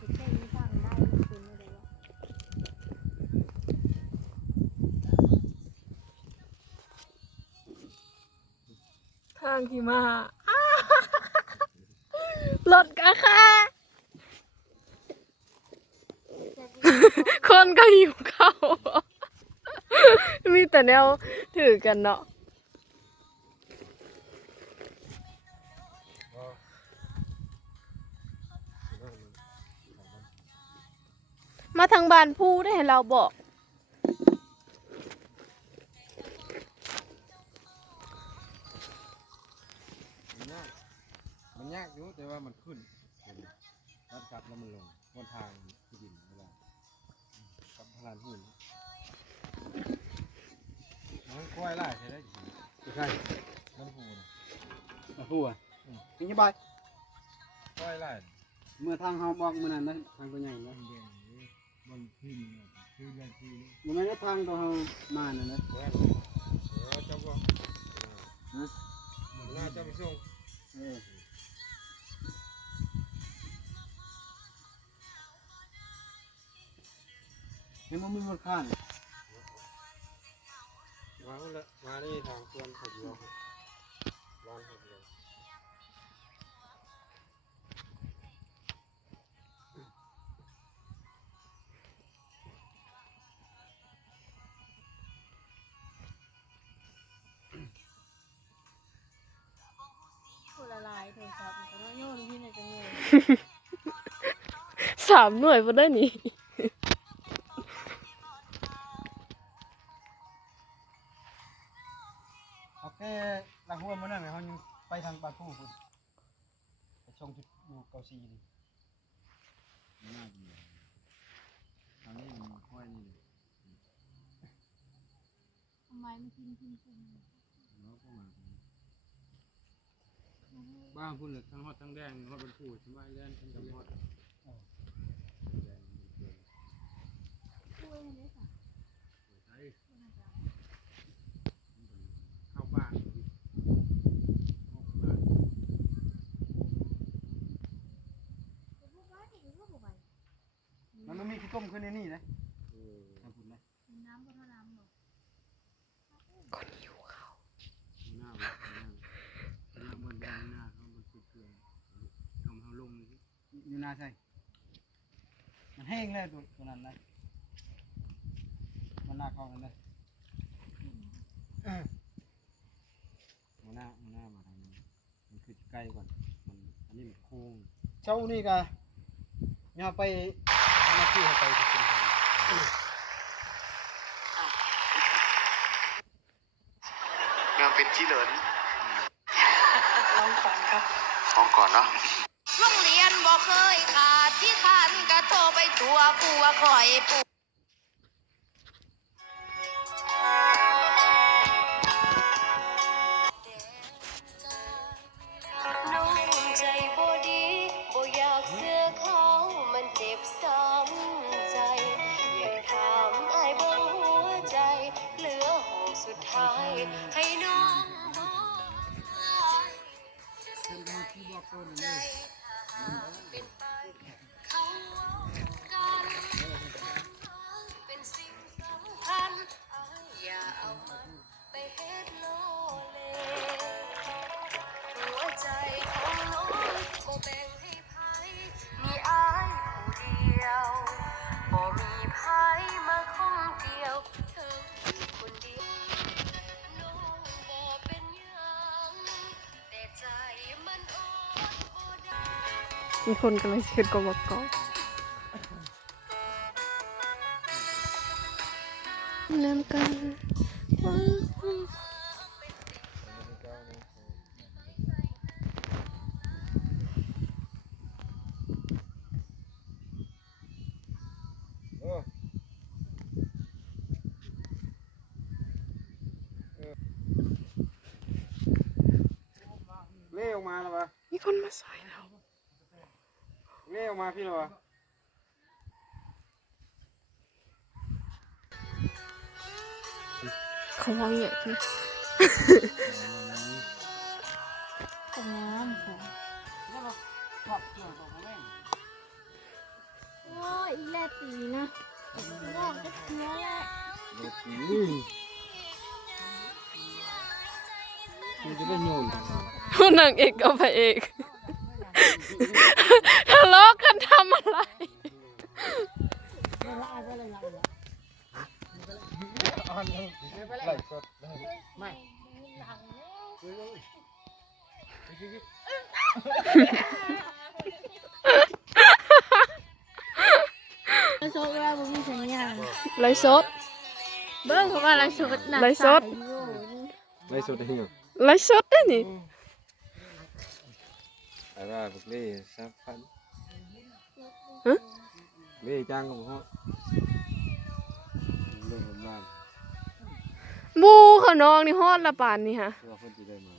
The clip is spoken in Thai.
จะเต้นไม่ฟังได้เป็นอะไรวะทางขี่มารถกะค่ะคนก็หิวข้าวมีแต่แนวถือกันเนาะมาทางบ้านผู้ได้ให้เราบอกมันยากอยู่แต่ว่ามันขึ้นรัดกลับแล้วมันลงบนทางที่ดินเวลากับพลานหุ่นมันควายไล่ใช่ได้ใช่มันหูนะหูอ่ะเป็นยังไงควายไล่เมื่อทางเฮาบอกเมื่อนั้นนะทางตัวใหญ่นะบนที่คือเรื่องที่มันไม่ได้ทางตัวเฮามาน่ะนะเจ้าก็น่าจะไปส่งนี่มันมีรถข้างมานี่ทางส่วนเขาเดียวร้านเขาเดียวละลายโทรศัพท์แต่ว่าโยนที่ไหนจะเงย3 หน่วยพอได้นี่โอเคหลังหัวมันนั่นเขายังไปทางปากผู้คุณไปชงจุดอยู่เกาซีนี่น่าดีตอนนี้มันค่อยนี่ทำไมไม่กินแล้วก็มาบ้านพุ่นเหลือทั้งฮอดทั้งแดงฮอดเป็นผู้ใช่ไหมเล่นทั้งจำฮอดแดงช่วยให้ได้ค่ะเข้าบ้านมันมีขี้ต้มขึ้นในนี่นะทำคุณนะน้ำก็น้ำหรอคนหิวข้าวหน้ามันหน้าเขามันสุดเกลือทำเขาลงอยู่หน้าใช่มันแห้งเลยตัวนั้นนะมันหน้าเข้ากันเลยมันหน้ามาทางนี้มันคือใกล้ก่อนมันอันนี้มันโค้งเจ้านี่กะเนี่ยไปมาที่เขาไปที่คุณยังเป็นที่เหลินลองก่อนครับ ลองก่อนเนาะโรงเรียนบ่เคยขาดที่ขันกะโทรไปตัวกูว่าคอยปูน้องใจบ่ดีบ่อยากเสื้อเขามันเจ็บซ้ำใจอยากถามไอ้บ่หัวใจเหลือห้องสุดท้ายให้น้องเป็นไปเขากันเป็นสิ่งสำคัญอย่าเอามันไปเฮ็ดโลเลหัวใจของน้องบ่แบ่งให้ไผมีอายผู้เดียวบ่มีไผมาคงเดียวเธอคนเดียวน้องบ่เป็นหยังแต่ใจมันอดบ่ได้ มีคนกำลังเช็ดกบกน้ำกันเล่ออกมาแล้ววะ มีคนมาใส่เรา เล่ออกมาพี่แล้ววะ เขาวางอย่างนี้น้ำค่ะ มันจะเป็นโยน นางเอกกับพระเอกทะเลาะกันทำอะไร ไหลสดไม่ โซกว่าบ่มีสัญญาณ ไลฟ์สด เบิ่งเขาว่าไลฟ์สดน่ะ ไลฟ์สด ไหลสดได้ยัง ไลฟ์สดได้นี่ อะไรพวกนี้สักพัน ฮะ เล่จ้างกับพ่อเรื่องบ้าน บูเขาน้องนี่ฮอดละปานนี่ฮะ เพื่อคนที่ได้มา